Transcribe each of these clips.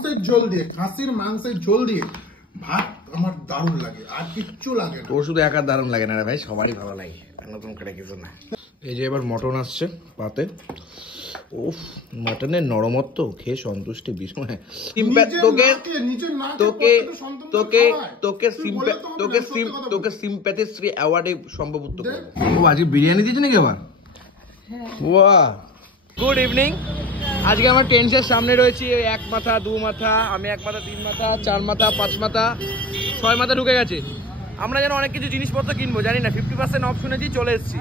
মাংসের ঝোল দিয়ে, খাসির মাংসের ঝোল দিয়ে ভাত আমার দারুণ লাগে, আর কিচ্ছু লাগে না। তোর শুধু একা দারুণ লাগে না রে ভাই, সবারই ভালো লাগে, নতুন করে কিছু না। এই যে এবার মটন আসছে পাতে। উফ, মটনের নরমত্ব খেয়ে সন্তুষ্টি বিষয়। তোকে সিম্প্যাথিশ্রী অ্যাওয়ার্ডে সম্ভবত ও আজকে বিরিয়ানি দিয়েছে নাকি আবার? বাহ, গুড ইভিনিং। আজকে আমার টেন্সের সামনে রয়েছি 1 মাথা 2 মাথা, আমি 1 মাথা 3 মাথা 4 মাথা 5 মাথা 6 মাথা ঢুকে গেছে। আমরা যেন অনেক কিছু জিনিসপত্র কিনবো, জানি না 50% অফ শুনেছি, চলে এসেছি।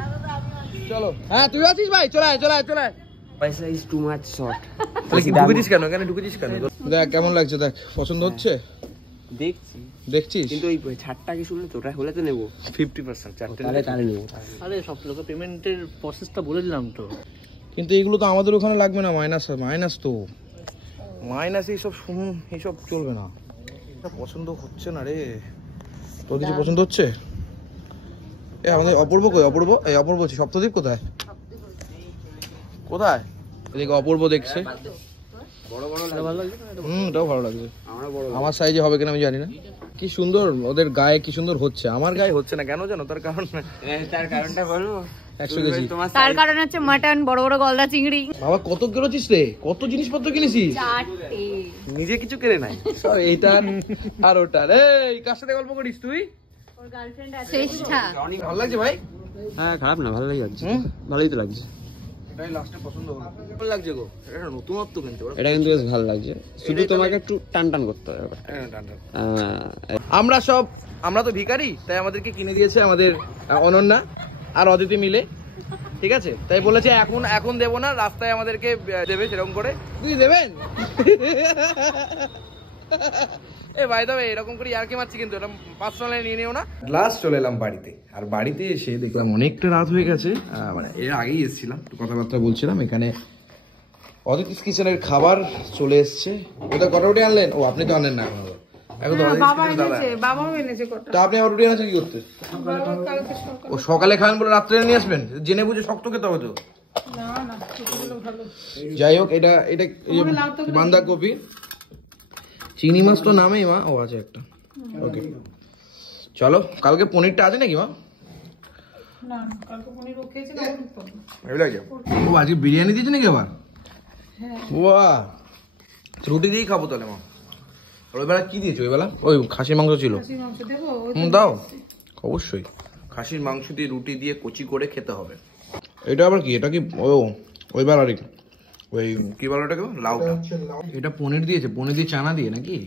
চলো, হ্যাঁ তুই আছিস ভাই, চলে আয় চলে আয় চলে আয়। পয়সা ইজ টু মাচ শর্ট। তাহলে কি ঢুকেছিস কেন? এখানে ঢুকেছিস কেন? দেখ কেমন লাগছে, দেখ পছন্দ হচ্ছে? দেখছিস কিন্তু ওই ছাড়টা কি শুনলে তো, ওটা হলে তো নেবো 50%। তাহলে নেবো। আরে সব লোক পেমেন্টের প্রসেসটা বলে দিলাম তো। কিন্তু এগুলো তো আমাদের ওখানে লাগবে না, মাইনাস তো মাইনাস, এইসব চলবে না। পছন্দ হচ্ছে না রে। তোর কিছু পছন্দ হচ্ছে? এ আমাদের অপূর্ব কই? অপূর্ব, এই অপূর্ব হচ্ছে। সপ্তদ্বীপ কোথায়? কোথায়? এদিকে অপূর্ব দেখছে। এটাও ভালো লাগছে। আমার সাইজে হবে কিনা আমি জানি না। কি সুন্দর ওদের গায়ে, কি সুন্দর হচ্ছে। আমার গায়ে হচ্ছে না কেন জানো? তার কারণটা বলবো। 100 কেজি। তার কারণ হচ্ছে মাটন, বড় বড় গলদা চিংড়ি। বাবা কত কিনেছিস রে? কত জিনিসপত্র কিনেছিস? 4টে। নিজে কিছু কেনে নাই, সব এইটা আর ওটা। এই কার সাথে গল্প করিস তুই? ওর গার্লফ্রেন্ড আছে। শ্রেষ্ঠা। ভালো লাগছে ভাই? হ্যাঁ, খারাপ না, ভালোই লাগছে। ভালোই তো লাগছে। এটাই লাস্টে পছন্দ হলো। ভালো লাগছে গো, এটা নতুনত্ব কিন্তু। এটা কিন্তু বেশ ভালো লাগছে, শুধু তোমাকে একটু টান করতে হবে। আমরা তো ভিখারি, তাই আমাদেরকে কিনে দিয়েছে আমাদের অনন্যা আর অদিতি মিলে, ঠিক আছে? তাই বলেছে এখন দেবো না, রাস্তায় আমাদেরকে দেবে সেরকম করে। তুই দেবেন? এ ভাই তবে এরকম করে আর কি মারছি, কিন্তু এটা পার্সোনালি নিয়ে নিও না। লাস্ট চলে এলাম বাড়িতে, আর বাড়িতে এসে দেখলাম অনেকটা রাত হয়ে গেছে। মানে এর আগেই এসেছিলাম, একটু কথাবার্তা বলছিলাম। এখানে অদিতিস কিচেনের খাবার চলে এসছে। ওটা কটা রুটি আনলেন? ও আপনি তো আনেন না এখন তো বাবাও এনেছে কটা। তা আপনি আবার রুটি আনছেন কি করতে? ও সকালে খান বলে রাত্রে নিয়ে আসবেন? জেনে বুঝে শক্ত খেতে হবে তো। যাই হোক, এটা বাঁধাকপি, চিংড়ি মাছ তো নামেই মা। ও আছে একটা। ওকে চলো, কালকে পনিরটা আছে নাকি মা? ও আজকে বিরিয়ানি দিয়েছে নাকি আবার? বাহ, রুটি দিয়েই খাবো তাহলে মা। ওই বেলা কি দিয়েছে? ওই বেলা ওই খাসির মাংস ছিল। দাও, অবশ্যই। খাসির মাংস দিয়ে রুটি দিয়ে কচি করে খেতে হবে। এটা আবার কি? এটা কি ওই বেলারই ওই কি বলো ওটাকে, লাউটা? এটা পনির দিয়েছে, পনির দিয়ে চানা দিয়ে নাকি?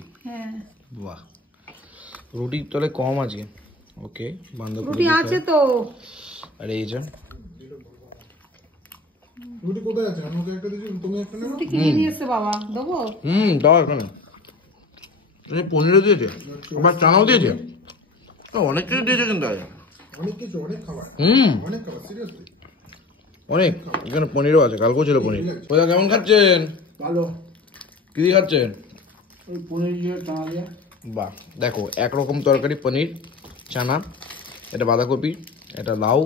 বাহ, রুটি তাহলে কম আজকে। ওকে, বাঁধাকপি আছে তো। আরে এই যে রুটি কোথায় আছে? আমাকে একটা দিয়েছো, তুমি একটা নাও। রুটি কিনে নিয়ে এসে বাবা, দেবো? দাও এখানে। পনিরও দিয়েছে, আবার চানাও দিয়েছে, অনেক কিছু দিয়েছে কিন্তু। অনেক কিছু, অনেক খাবার, অনেক খাবার, সিরিয়াসলি অনেক। এখানে পনিরও আছে, কালকেও ছিল পনির। ওটা কেমন খাচ্ছেন? ভালো। কি দিয়ে খাচ্ছেন? ওই পনির দিয়ে চানা দিয়ে। বাহ, দেখো একরকম তরকারি, পনির চানা, এটা বাঁধাকপি, এটা লাউ,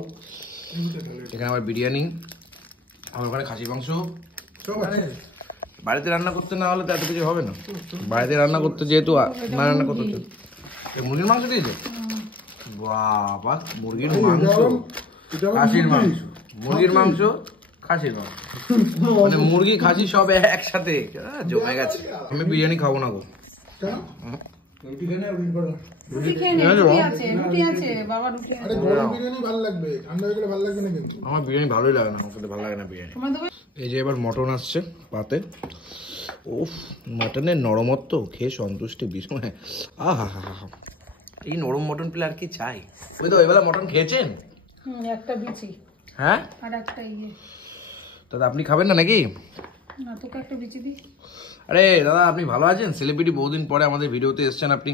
এখানে আবার বিরিয়ানি, আমার ওখানে খাসির মাংস। বাড়িতে রান্না করতে না হলে তো এত কিছু হবে না। বাড়িতে রান্না করতে যেহেতু না রান্না করতে হচ্ছে। মুরগির মাংস দিয়েছে? বাবা, মুরগির মাংস, খাসির মাংস, মুরগির মাংস, খাসির মাংস, মানে মুরগি খাসি সব একসাথে জমে গেছে। আমি বিরিয়ানি খাবো না গো। আমার বিরিয়ানি ভালোই লাগে না, আমার সাথে ভালো লাগে না বিরিয়ানি। এই যে এবার মটন আসছে পাতে। উফ, মটনের নরমত্ব খেয়ে সন্তুষ্টি বিষয়। আহা হা হা, এই নরম মটন পেলে আর কি চাই। ওই তো ওইবেলা মটন খেয়েছেন? একটা বিচি, হ্যাঁ, আর একটা দাদা আপনি খাবেন না নাকি? না, তোকে একটা বিচি দি। আরে দাদা আপনি ভালো আছেন? সেলিব্রিটি বহুদিন পরে আমাদের ভিডিওতে এসেছেন আপনি,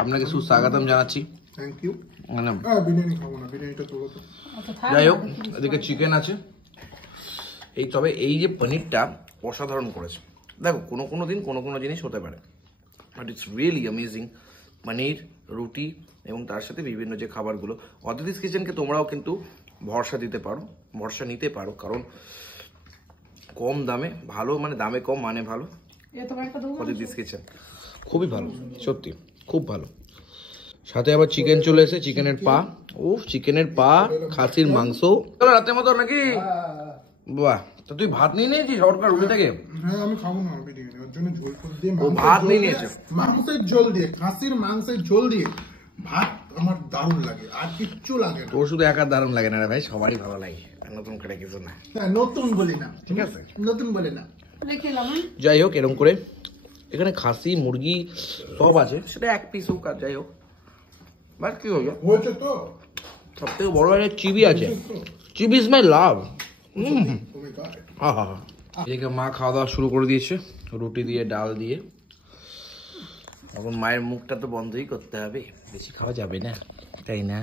আপনাকে সুস্বাগতম জানাচ্ছি। Thank you. মানে বিরিয়ানি খাবো না, বিরিয়ানিটা তোলো তো। যাই হোক, এদিকে চিকেন আছে। তবে এই যে পনিরটা অসাধারণ করেছে। দেখো কোনো দিন কোনো জিনিস হতে পারে, বাট ইটস রিয়েলি অ্যামেজিং। পনির, রুটি এবং তার সাথে বিভিন্ন যে খাবারগুলো। অদিতিস কিচেনকে তোমরাও কিন্তু ভরসা নিতে পারো, কারণ কম দামে ভালো, মানে দামে কম মানে ভালো। এ তোমার একটা দেবো প্রদীপ দিস কিচেন খুবই ভালো, সত্যি খুব ভালো। সাথে আবার চিকেন চলে এসে, চিকেনের পা, উফ চিকেনের পা, খাসির মাংস। রাতের মতো নাকি? বাহ, তো তুই ভাত নিয়ে নিয়েছিস সরকার রুটি থেকে? হ্যাঁ আমি খাবো না বিরিয়ানি, ওর জন্য ঝোল ফোল দিয়ে ও ভাত নিয়ে নিয়েছে। মাংসের ঝোল দিয়ে, খাসির মাংসের ঝোল দিয়ে ভাত আমার দারুণ লাগে, আর কিচ্ছু লাগে না। তোর শুধু একা দারুণ লাগে না রে ভাই, সবারই ভালো লাগে, নতুন করে কিছু না। হ্যাঁ নতুন বলি না, ঠিক আছে, নতুন বলে না। রেখে এলাম। যাই হোক এরকম করে এখানে খাসি মুরগি সব আছে, সেটা এক পিস হোক আর যাই হোক, বাট কি হলো হয়েছে তো, সব থেকে বড় একটা চিবি আছে, চিবি ইজ মাই লাভ। তুমি খাও। এদিকে মা খাওয়া দাওয়া শুরু করে দিয়েছে, রুটি দিয়ে ডাল দিয়ে। এখন মায়ের মুখটা তো বন্ধই করতে হবে, বেশি খাওয়া যাবে না, তাই না?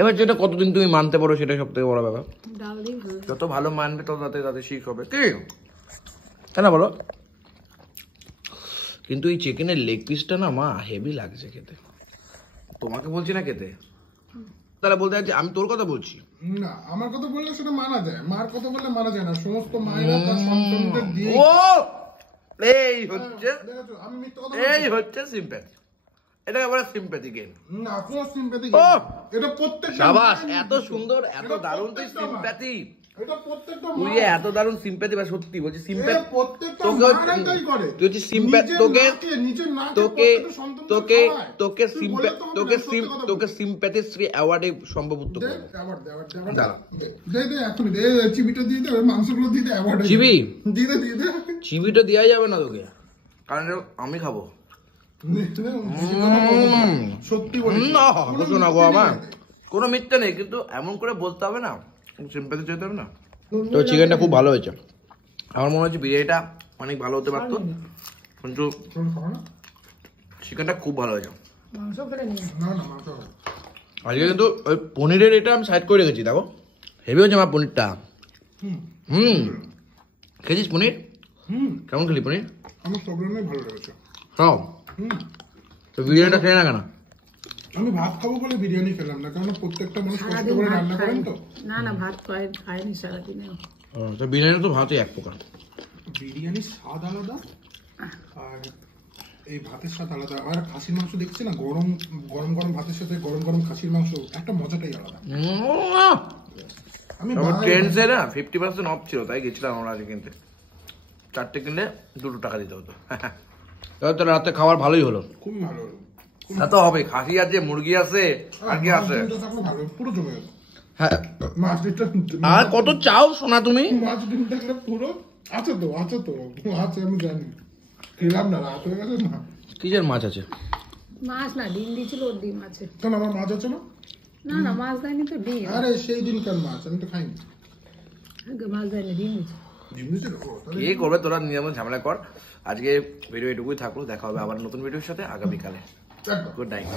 এবার যেটা কতদিন তুমি মানতে পারো সেটা সব থেকে বড় ব্যাপার। ডাল দিয়ে ভালো। যত ভালো মানবে তত তাতে শিখ হবে, কি তাই না বলো? কিন্তু এই চিকেনের লেগ পিসটা না মা হেভি লাগছে খেতে, তোমাকে বলছি না খেতে, তারা বলতে চাইছে আমি তোর কথা বলছি। না আমার কথা বললে সেটা মানা যায়, মার কথা বললে মানা যায় না। সমস্ত মায়েরা তার সন্তানদের দিয়ে, ও এই হচ্ছে, দেখেছো আমি মিথ্যা কথা এই হচ্ছে সিম্প্যাথি, এটাকে বলে সিম্প্যাথি গেম। না কোন সিম্প্যাথি, ও এটা প্রত্যেকটা শাবাশ, মায়ের এত সুন্দর এত দারুণ তুই সিম্প্যাথি, এটা প্রত্যেকটা তুই যে এত দারুণ সিম্প্যাথি, বা সত্যি বলছি সিম্প্যাথি, প্রত্যেকটা তোকে মায়েরাই করে। তুই হচ্ছে সিম্প্যাথি, তোকে নিজের নাকে তোকে প্রত্যেকটা সন্তানদের তোকে খাওয়ায়। তোকে তুই বলে তো হবে তোকে না, সত্যি কথা বল। তোকে সিম্প্যাথিশ্রী অ্যাওয়ার্ডে সম্ভবত দে, করবো। অ্যাওয়ার্ড দে, অ্যাওয়ার্ড দে, অ্যাওয়ার্ড দাঁড়া। দে। দে, দে, এখনই দে, চিবিটা দিয়ে দে, ওই মাংসগুলো দিয়ে দে, অ্যাওয়ার্ড হয়ে চিবি? যাবে। দিয়ে দে, দিয়ে দে। চিবিটা দেওয়া যাবে না তোকে, কারণ এটা আমি খাবো। সত্যি বলেছি। না কোনো বসো না গো মিথ্যে আমার, নেই। কোনো মিথ্যা নেই, কিন্তু এমন করে বলতে হবে না, সিম্প্যাথি চাইতে হবে না। তো চিকেনটা খুব ভালো হয়েছে, আমার মনে হচ্ছে বিরিয়ানিটা অনেক ভালো হতে পারতো, কিন্তু শোন, খাবো না? চিকেনটা খুব ভালো হয়েছে। মাংস ফেলে নিয়ে। না, না, মাংস খাবো। আজকে কিন্তু ওই পনিরের এটা আমি সাইড করে রেখেছি, দেখো হেভি হয়েছে আমার পনিরটা। হুম, খেয়েছিস পনির? হুম, কেমন খেলি পনির? আমার সব রান্নাই ভালো লেগেছে। খাও, হুম, তো বিরিয়ানিটা খেয়ে না কেন? আমি ভাত খাবো বলে বিরিয়ানি খেলাম না, কারণ প্রত্যেকটা মানুষ কষ্ট সারাদিন করে ভাত রান্না করেন তো। না না ভাত খায়নি সারাদিনে। তো বিরিয়ানি তো ভাতই এক প্রকার। বিরিয়ানির স্বাদ আলাদা, আর এই ভাতের স্বাদ আলাদা। আর খাসির মাংস দেখছি না, গরম গরম গরম ভাতের সাথে গরম গরম খাসির মাংস, একটা মজাটাই আলাদা। আমি ট্রেন্ডসে না 50% অফ ছিল, তাই গেছিলাম আমরা আজকে কিনতে। 4টে কিনলে 2 টাকা দিতে হতো। তো রাতে খাবার ভালোই হলো। খুবই ভালো হলো। তা তো হবে, খাসি আছে, মুরগি আছে, আর কি আছে? মাছ ডিমটা থাকলে ভালো, পুরো জমে গেল। হ্যাঁ, মাছ ডিমটা, আর কত চাও শোনা তুমি? মাছ ডিম থাকলে পুরো আছে তো, আছে তো, আছে আমি জানি। খেলাম না, রাত হয়ে গেছে না। কিসের মাছ আছে? মাছ না, ডিম দিয়েছিল, ওর ডিম আছে। কেন আমার মাছ আছে না? না না মাছ দেয়নি তো, ডিম। আরে সেই দিনকার মাছ, আমি তো খাইনি। আগে মাছ দেয়নি, ডিম দিয়েছে। ডিম দিয়েছিল? ও, তাহলে কি করবে তোরা, নিয়ম ঝামেলা কর। আজকে ভিডিও এটুকুই থাকলো, দেখা হবে আবার নতুন ভিডিওর সাথে আগামীকালে। একদম। Good night.